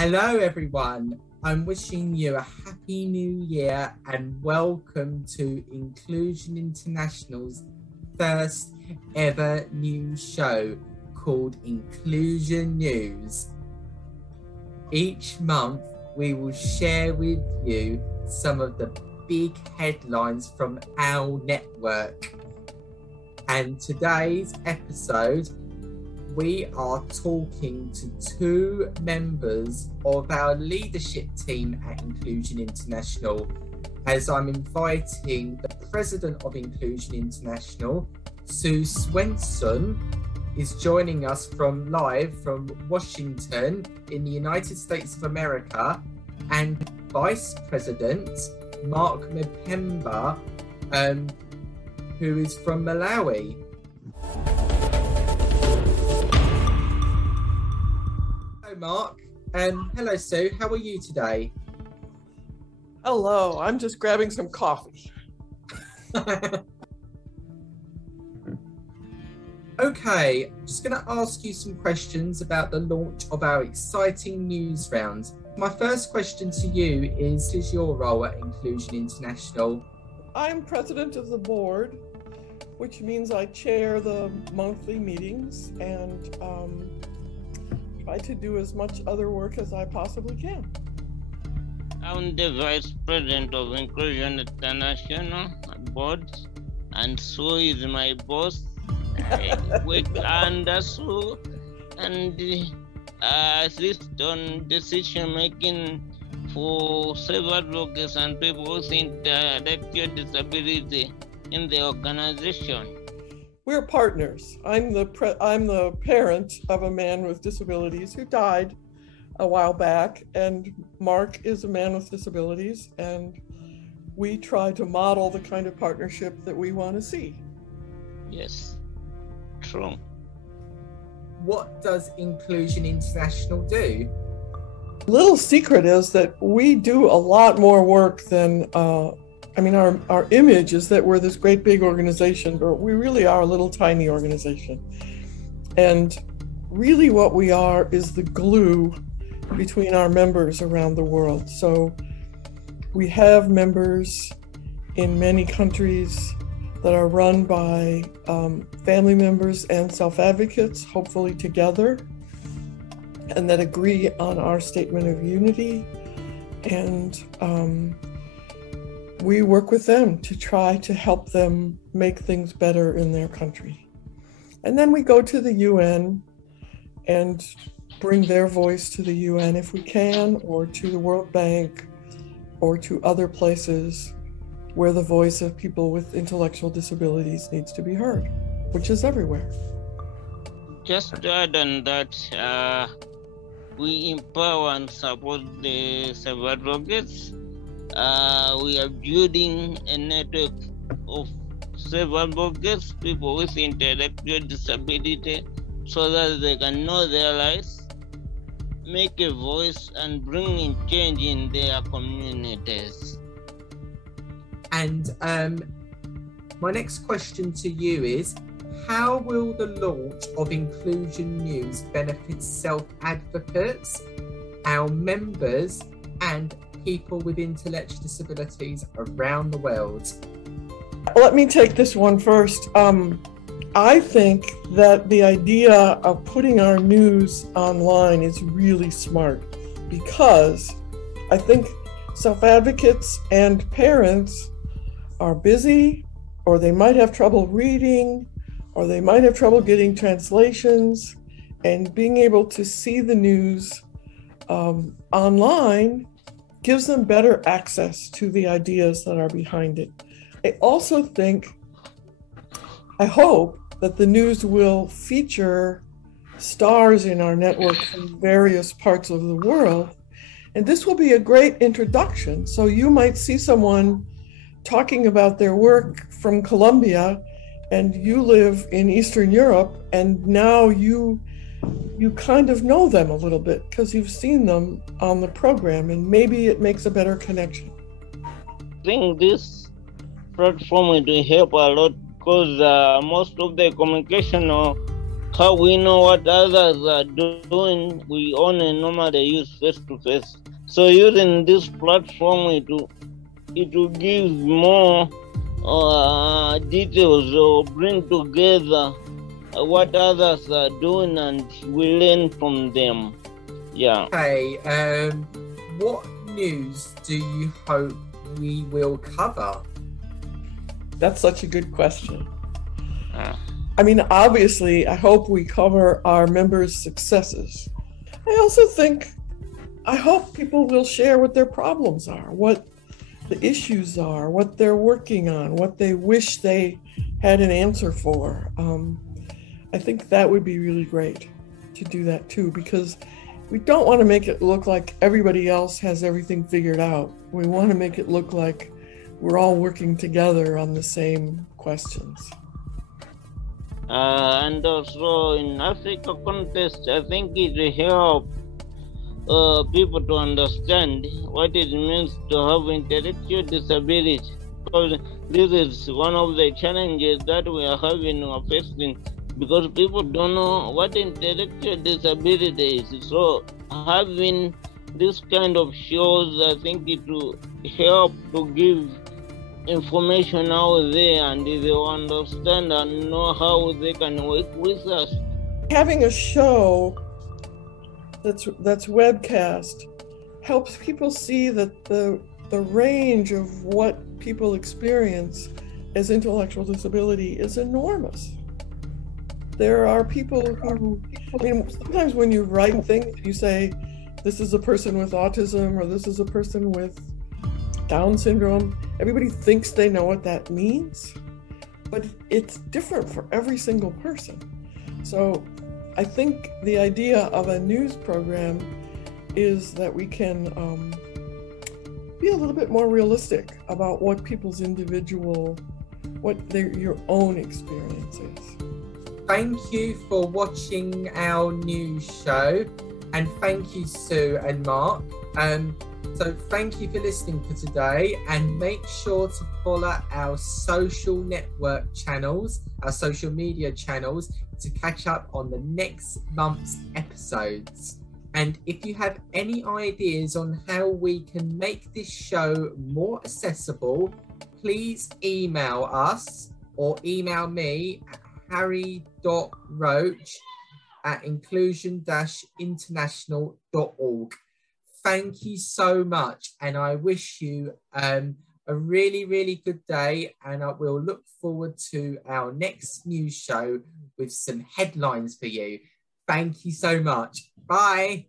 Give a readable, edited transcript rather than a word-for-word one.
Hello everyone, I'm wishing you a happy new year and welcome to Inclusion International's first ever news show called Inclusion News. Each month we will share with you some of the big headlines from our network. And today's episode, we are talking to two members of our leadership team at Inclusion International, as I'm inviting the president of Inclusion International, Swenson, is joining us live from Washington in the United States of America, and Vice President Mark Mapemba, who is from Malawi. Hello, Mark. Hello, Sue. How are you today? Hello. I'm just grabbing some coffee. Okay, I'm just going to ask you some questions about the launch of our exciting news round. My first question to you is your role at Inclusion International? I'm president of the board, which means I chair the monthly meetings and try to do as much other work as I possibly can. I'm the vice president of Inclusion International board, and Sue is my boss. I work under Sue and assist on decision making for several advocates and people with intellectual disability in the organization. We're partners. I'm the parent of a man with disabilities who died a while back, and Mark is a man with disabilities, and we try to model the kind of partnership that we want to see. Yes, true. What does Inclusion International do? Little secret is that we do a lot more work than our image is that we're this great big organization, but we really are a little tiny organization. And really what we are is the glue between our members around the world. So we have members in many countries that are run by family members and self-advocates, hopefully together, and that agree on our statement of unity. And we work with them to try to help them make things better in their country. And then we go to the UN and bring their voice to the UN if we can, or to the World Bank, or to other places where the voice of people with intellectual disabilities needs to be heard, which is everywhere. Just to add on that, we empower and support the self-advocates. We are building a network of self-advocates, people with intellectual disability, so that they can know their rights, make a voice, and bring in change in their communities. And my next question to you is, how will the launch of Inclusion News benefit self-advocates, our members, and people with intellectual disabilities around the world? Let me take this one first. I think that the idea of putting our news online is really smart, because I think self-advocates and parents are busy, or they might have trouble reading, or they might have trouble getting translations, and being able to see the news online gives them better access to the ideas that are behind it. I also think, I hope that the news will feature stars in our network from various parts of the world. And this will be a great introduction. So you might see someone talking about their work from Colombia, and you live in Eastern Europe, and now you kind of know them a little bit because you've seen them on the program, and maybe it makes a better connection. I think this platform will help a lot, because most of the communication how we know what others are doing, we only normally use face-to-face. So using this platform, it will give more details or bring together what others are doing, and we learn from them. Yeah. Okay, what news do you hope we will cover? That's such a good question. I mean, obviously, I hope we cover our members' successes. I also I hope people will share what their problems are, what the issues are, what they're working on, what they wish they had an answer for. I think that would be really great to do that too, because we don't want to make it look like everybody else has everything figured out. We want to make it look like we're all working together on the same questions. And also in Africa context, I think it will help people to understand what it means to have intellectual disability. Because this is one of the challenges that we are having or facing, because people don't know what intellectual disability is. So having this kind of shows, I think it will help to give information out there, and they will understand and know how they can work with us. Having a show that's webcast helps people see that the range of what people experience as intellectual disability is enormous. There are people who, I mean, sometimes when you write things, you say, this is a person with autism, or this is a person with Down syndrome. Everybody thinks they know what that means, but it's different for every single person. So I think the idea of a news program is that we can be a little bit more realistic about what people's your own experience is. Thank you for watching our news show, and thank you, Sue and Mark. So thank you for listening for today, and make sure to follow our social network channels, our social media channels, to catch up on the next month's episodes. And if you have any ideas on how we can make this show more accessible, please email us or email me at harry.roche@inclusion-international.org. Thank you so much, and I wish you a really, really good day, and I will look forward to our next news show with some headlines for you. Thank you so much. Bye.